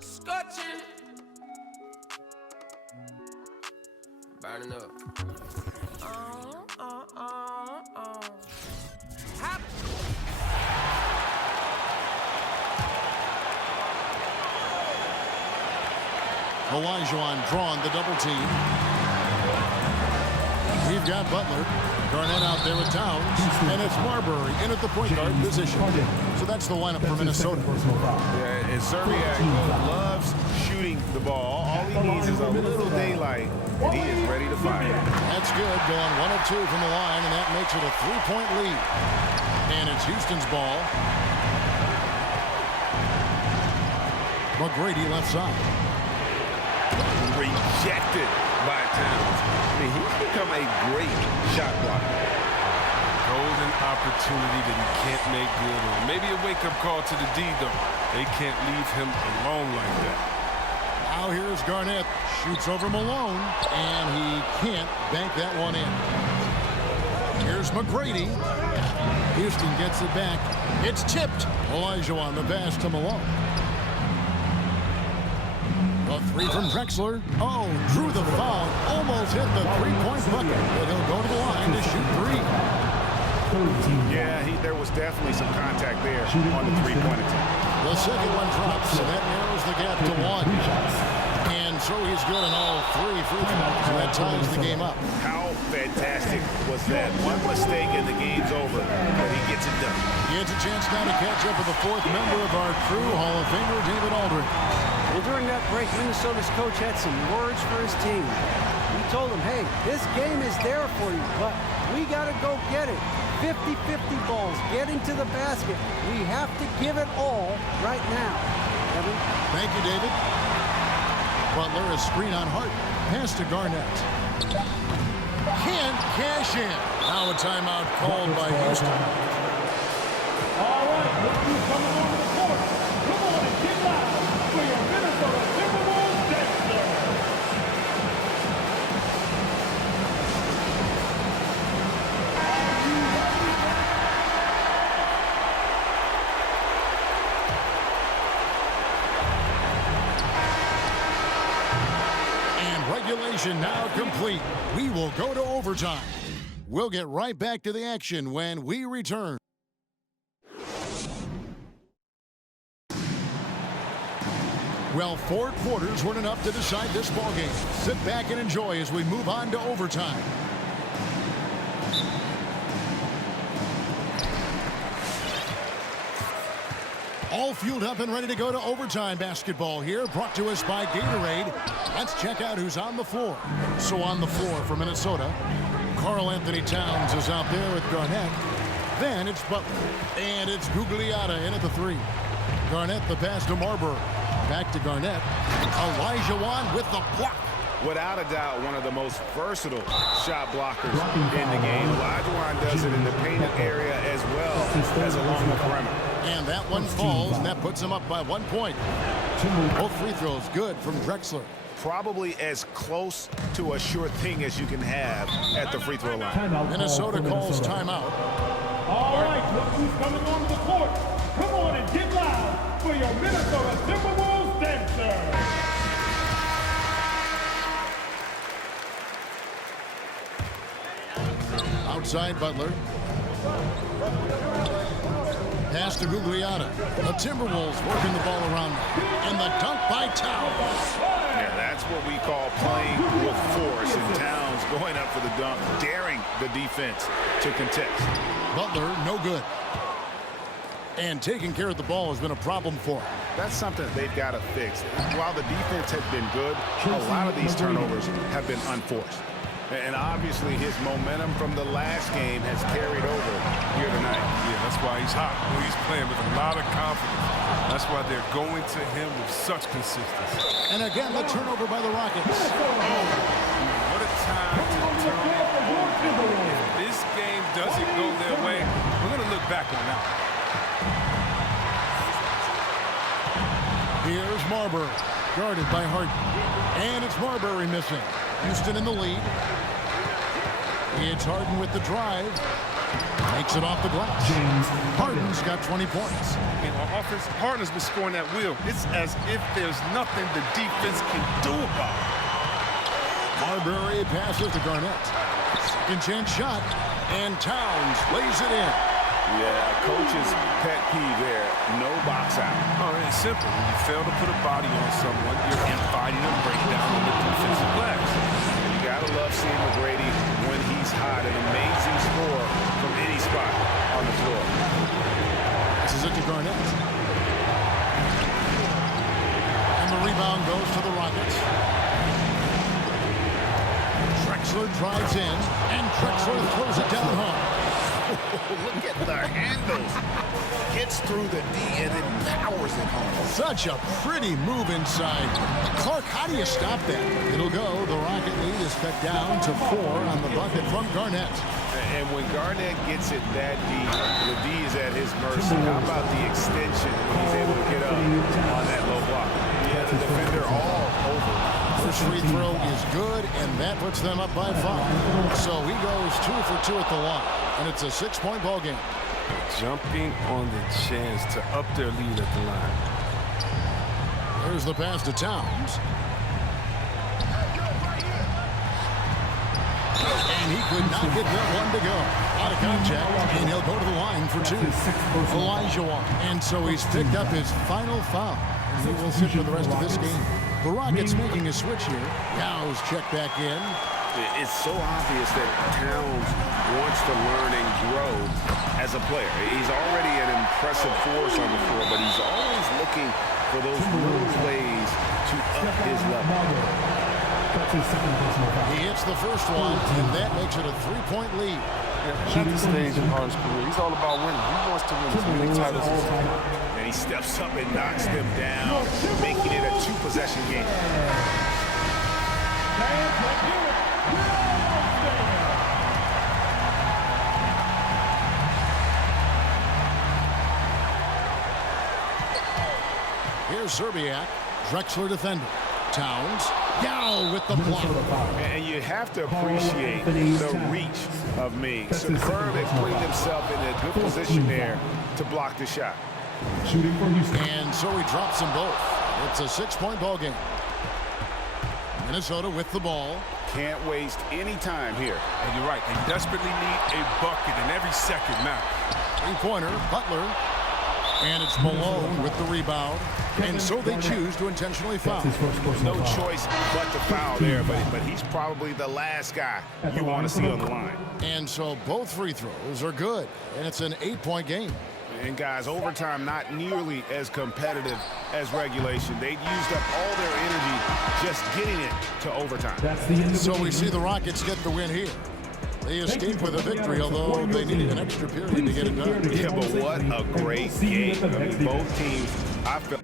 Scotching. Burning up. Olajuwon drawn the double team. We've got Butler. Garnett out there with Towns. And it's Marbury in at the point guard position. So that's the lineup for Minnesota. Yeah, and Zerbiak loves shooting the ball. All he needs is a little daylight, and he is ready to fire. That's good. Going 1 of 2 from the line, and that makes it a 3-point lead. And it's Houston's ball. McGrady left side. Rejected by Towns. I mean, he's become a great shot blocker. Golden opportunity that he can't make good on. Maybe a wake-up call to the D, though. They can't leave him alone like that. Now here's Garnett. Shoots over Malone, and he can't bank that one in. Here's McGrady. Houston gets it back. It's tipped. Olajuwon the pass to Malone. A 3 from Drexler. Oh, drew the foul. Almost hit the 3-point bucket. But he'll go to the line to shoot 3. Yeah, there was definitely some contact there on the three-point attempt. The second one drops, and that narrows the gap to 1. And so he's good on all 3 free throws, and that ties the game up. How fantastic was that? One mistake and the game's over, but he gets it done. He gets a chance now to catch up with the 4th member of our crew, Hall of Famer David Aldridge. And during that break, Minnesota's coach had some words for his team. He told them, hey, this game is there for you, but we got to go get it. 50-50 balls, getting to the basket. We have to give it all right now. Evan? Thank you, David. Butler, a screen on Hart. Pass to Garnett. Can't cash in. Now a timeout called by Houston. All right, look who's coming on the court. Come on and get loud for your Minnesota Timberwolves dancer. And regulation now complete. We will go to overtime. We'll get right back to the action when we return. Well, 4 quarters weren't enough to decide this ballgame. Sit back and enjoy as we move on to overtime. All fueled up and ready to go to overtime basketball here, brought to us by Gatorade. Let's check out who's on the floor. So on the floor for Minnesota, Karl Anthony Towns is out there with Garnett. Then it's Butler, and it's Gugliotta in at the 3. Garnett the pass to Marbury. Back to Garnett. Olajuwon with the block. Without a doubt, one of the most versatile shot blockers in the game. Olajuwon does it in the painted area as well as along the perimeter. And that one falls, and that puts him up by 1 point. Both free throws good from Drexler. Probably as close to a sure thing as you can have at the free throw line. Minnesota calls timeout. All right, look who's coming on the court. Come on and get loud for your Minnesota Timberwolves dancer. Outside Butler. Pass to Gugliotta. The Timberwolves working the ball around. And the dunk by Towns. Yeah, that's what we call playing with force. And Towns going up for the dunk, daring the defense to contest. Butler, no good. And taking care of the ball has been a problem for him. That's something they've got to fix. While the defense has been good, a lot of these turnovers have been unforced. And obviously his momentum from the last game has carried over here tonight. Yeah, that's why he's hot. He's playing with a lot of confidence. That's why they're going to him with such consistency. And again, the turnover by the Rockets. What a time to turn it over. If this game doesn't go their way, we're going to look back on that. Here's Marbury, guarded by Hart. And it's Marbury missing. Houston in the lead. It's Harden with the drive. Makes it off the glass. Harden's got 20 points. I mean, our offense, Harden's been scoring at will. It's as if there's nothing the defense can do about it. Marbury passes to Garnett. Second chance shot, and Towns lays it in. Yeah, coach's pet peeve there. No box out. Oh, it's simple. When you fail to put a body on someone, you're inviting a breakdown in the defensive glass. You gotta love seeing McGrady when he's hot. An amazing score from any spot on the floor. This is it to Garnett. And the rebound goes to the Rockets. Drexler drives in, and Drexler throws it down hard. Look at the handles. Gets through the D and then powers it home. Such a pretty move inside. Clark, how do you stop that? It'll go. The Rocket lead is cut down to 4 on the bucket from Garnett. And when Garnett gets it that deep, the D is at his mercy. How about the extension when he's able to get up on that low block? Yeah, the defender all over. First free throw is good, and that puts them up by 5. So he goes 2 for 2 at the line, and it's a 6-point ball game. Jumping on the chance to up their lead at the line. There's the pass to Towns. And he could not get that one to go. Out of contact, and he'll go to the line for 2. Elijah Wan. And so he's picked up his final foul. And he will sit for the rest of this game. The Rockets making a switch here. Yow's checked back in. It's so obvious that Towns wants to learn and grow as a player. He's already an impressive force on the floor, but he's always looking for those little ways to up his level. He hits the first one, and that makes it a 3-point lead. Yeah, at this stage in Harden's career, he's all about winning. He wants to win as many titles as he can. And he steps up and knocks them down, making it a 2-possession game. Here's Zerbiak. Drexler defender. Towns. Yow with the block. And you have to appreciate the reach of Ming. Superb at putting himself in a good position there to block the shot. And so he drops them both. It's a 6-point ball game. Minnesota with the ball. Can't waste any time here. And you're right. They desperately need a bucket, and every second matters. 3-pointer, Butler. And it's Malone with the rebound. And so they choose to intentionally foul. No choice but to foul there, but he's probably the last guy you want to see on the line. And so both free throws are good. And it's an 8-point game. And guys, overtime not nearly as competitive as regulation. They'd used up all their energy just getting it to overtime. So we see the Rockets get the win here. They escape with a victory, although they needed an extra period to get it done. Yeah, but what a great game. I mean, both teams, I felt